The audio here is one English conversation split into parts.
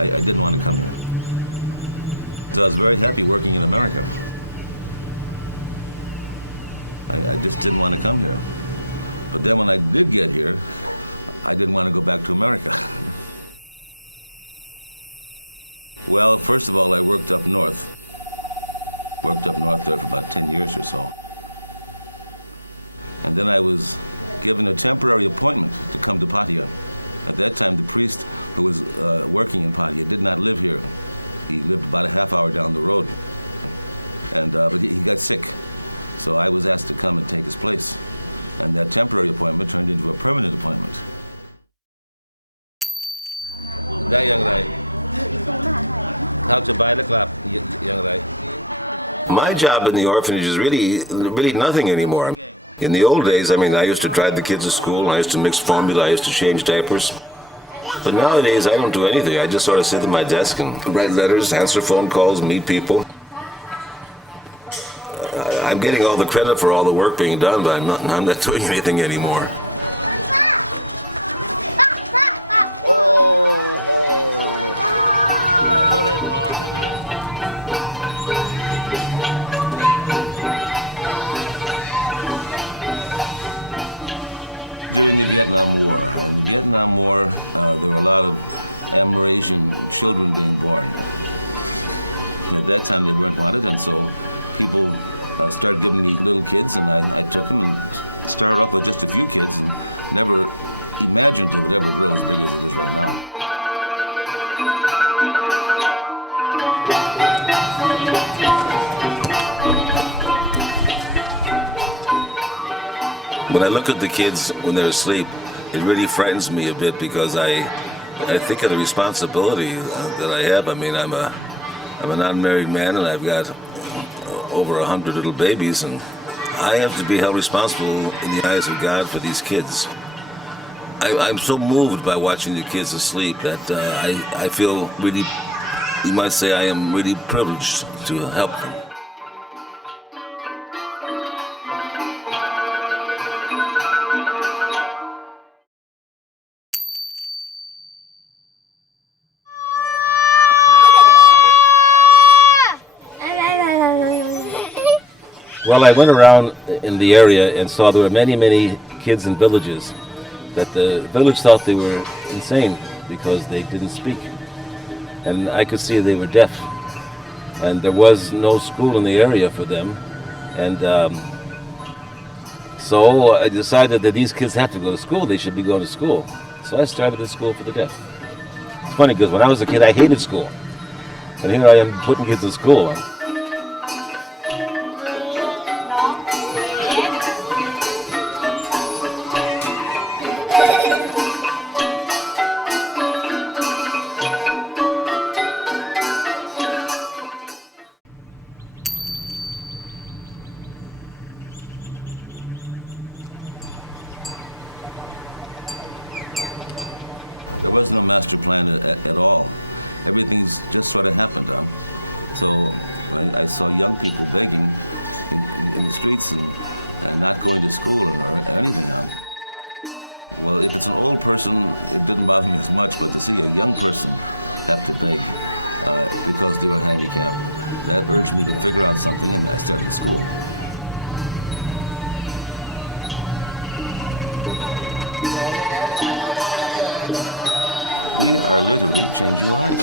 I didn't want to come here. So I was very happy working in America. I just didn't want to come here. But then when I did get here, I didn't want to go back to America. Well, first of all, I worked up north. Worked up north there for about 10 years or so. And then I was given a temporary appointment to come to Pattaya. At that time, the priest who was working in Pattaya did not live here. He lived about a half hour down the road. And but he got sick. So I was asked to come and take his place. And that temporary appointment turned into a permanent appointment. My job in the orphanage is really nothing anymore. In the old days, I mean, I used to drive the kids to school, I used to mix formula, I used to change diapers. But nowadays, I don't do anything. I just sort of sit at my desk and write letters, answer phone calls, meet people. I'm getting all the credit for all the work being done, but I'm not doing anything anymore. During the Vietnam War. In the Vietnam War, there were a lot of Amerasian children being born. At that time, they weren't wanted, and so people started giving me little kids, and I took them and started off with just a few kids and never imagined it would ever grow as big as it is right now. When I look at the kids when they're asleep, it really frightens me a bit because I think of the responsibility that I have. I mean, I'm an unmarried man and I've got over 100 little babies, and I have to be held responsible in the eyes of God for these kids. I'm so moved by watching the kids asleep that I feel really, you might say I am really privileged to help them. Well, I went around in the area and saw there were many, many kids in villages that the village thought they were insane because they didn't speak. And I could see they were deaf. And there was no school in the area for them. And so I decided that these kids have to go to school. They should be going to school. So I started a school for the deaf. It's funny because when I was a kid, I hated school. And here I am putting kids in school. There was no master plan at all. Everything's just sort of happened. So I saw young people begging in the streets and not going to school or anything. Well, if it's an old person, it didn't bother me as much, but to see a young person have to beg because they were handicapped, that urged me to figure out something, and I started the school. We are literally changing lives.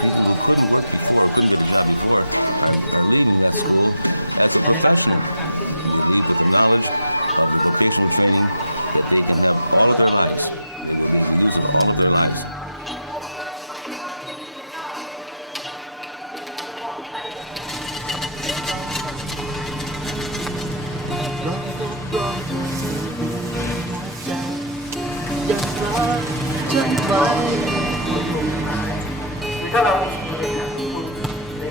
People who couldn't work before, or couldn't get a job before, are leaving that school as a professional. They leave with the knowledge of the vocational training that they can have all of their lives. They will be able to use it all of their lives.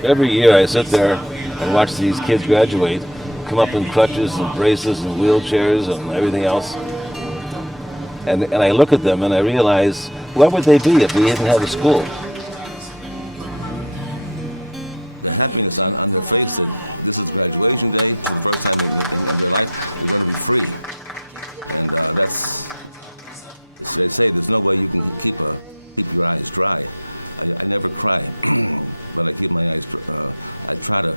Every year I sit there and watch these kids graduate, come up in crutches and braces and wheelchairs and everything else. And I look at them and I realize, where would they be if we didn't have a school? The happiness on their face that this is graduation day for the first time in their life, they're going to be free. And that's, they say there's no way you can keep your eyes dry I never cry, but I keep my eyes, I try to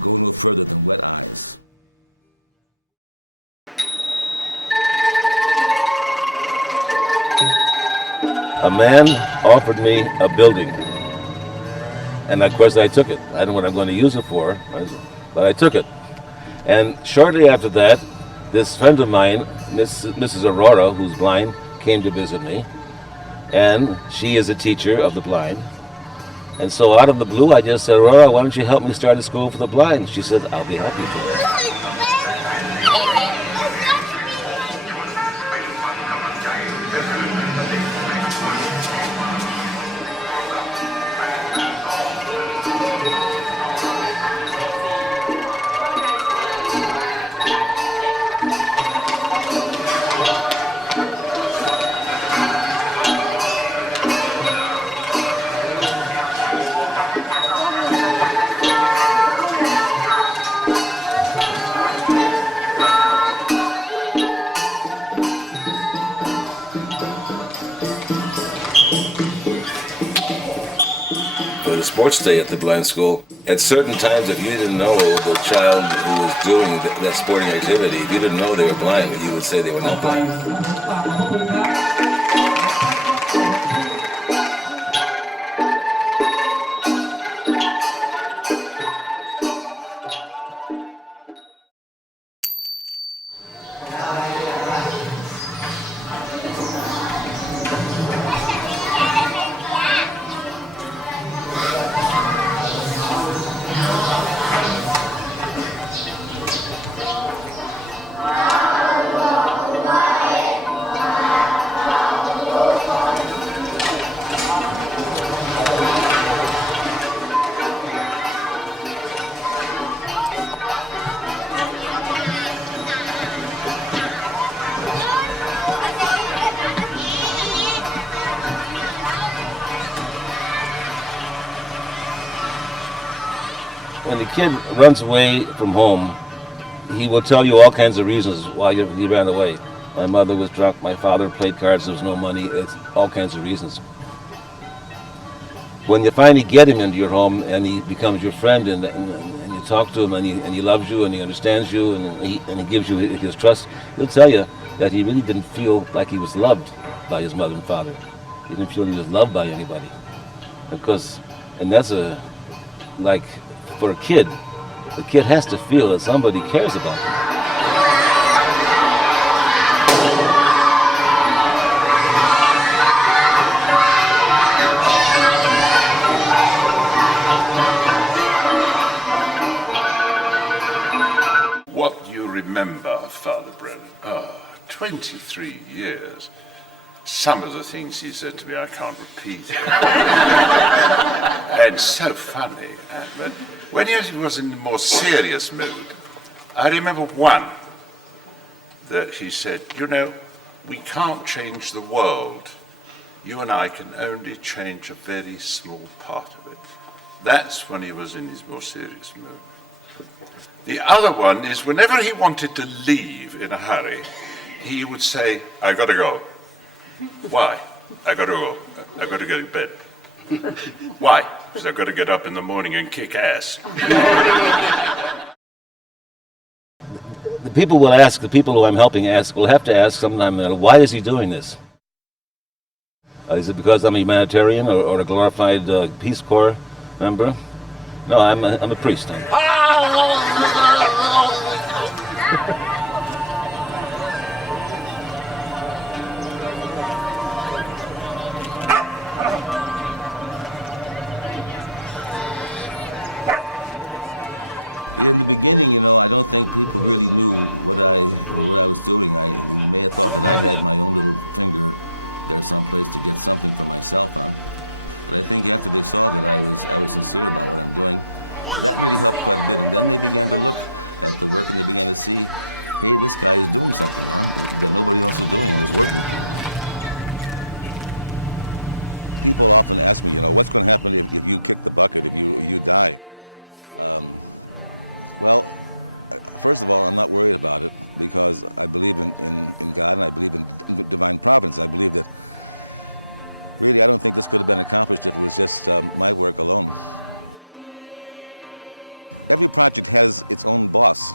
go no further than wet eyes. A man offered me a building, and of course I took it. I don't know what I'm going to use it for, but I took it. And shortly after that, this friend of mine, Mrs. Aurora, who's blind, came to visit me, and she is a teacher of the blind. And so out of the blue, I just said, Aurora, why don't you help me start a school for the blind? She said, I'll be happy to. Sports day at the blind school. At certain times, if you didn't know the child who was doing that sporting activity, if you didn't know they were blind, you would say they were not blind. When the kid runs away from home, he will tell you all kinds of reasons why he ran away. My mother was drunk, my father played cards, there was no money, it's all kinds of reasons. When you finally get him into your home and he becomes your friend and you talk to him and he loves you and he understands you and he gives you his trust, he'll tell you that he really didn't feel like he was loved by his mother and father. He didn't feel he was loved by anybody. And that's like, for a kid, the kid has to feel that somebody cares about him. What do you remember, Father Brennan? 23 years. Some of the things he said to me I can't repeat. And so funny. But when he was in a more serious mood, I remember one that he said, you know, we can't change the world. You and I can only change a very small part of it. That's when he was in his more serious mood. The other one is whenever he wanted to leave in a hurry, he would say, I gotta go. Why? I gotta go. I gotta go to bed. Why? Because I've got to get up in the morning and kick ass. The people who I'm helping will have to ask sometime, why is he doing this? Is it because I'm a humanitarian or a glorified Peace Corps member? No, I'm a priest. In the beginning, I don't think people really knew what I was doing. They may have thought that I had my own little finger there someplace to get something for myself on. But I think after they saw that I was sincere about what I'm doing, that really helped quite a bit. And then they began to look at the work and they began to see, hey, this guy is doing something, that nobody else is doing and is working. People often ask me, what's going to happen if you kick the bucket, if you die? Well, first of all, I'm not worried about it because I believe in God and I believe in divine providence. I believe that Really, I don't think this could have been accomplished if it was just my work alone. Every project has its own boss.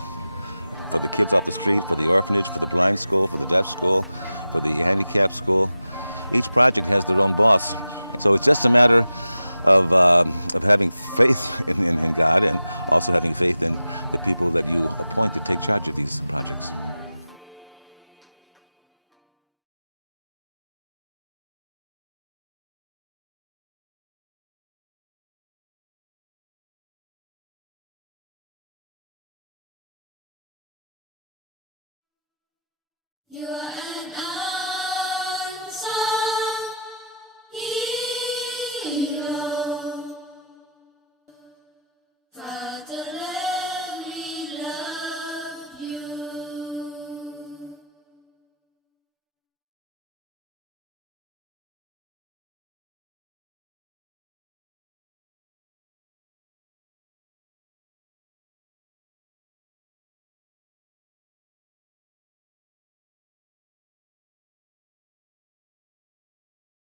For the kids off the street, for the orphanage, for the blind school, for the deaf school, for the handicapped school. Each project has their own boss. So it's just a matter of having faith in God and also having faith in the people that you appoint to take charge of these projects. You are an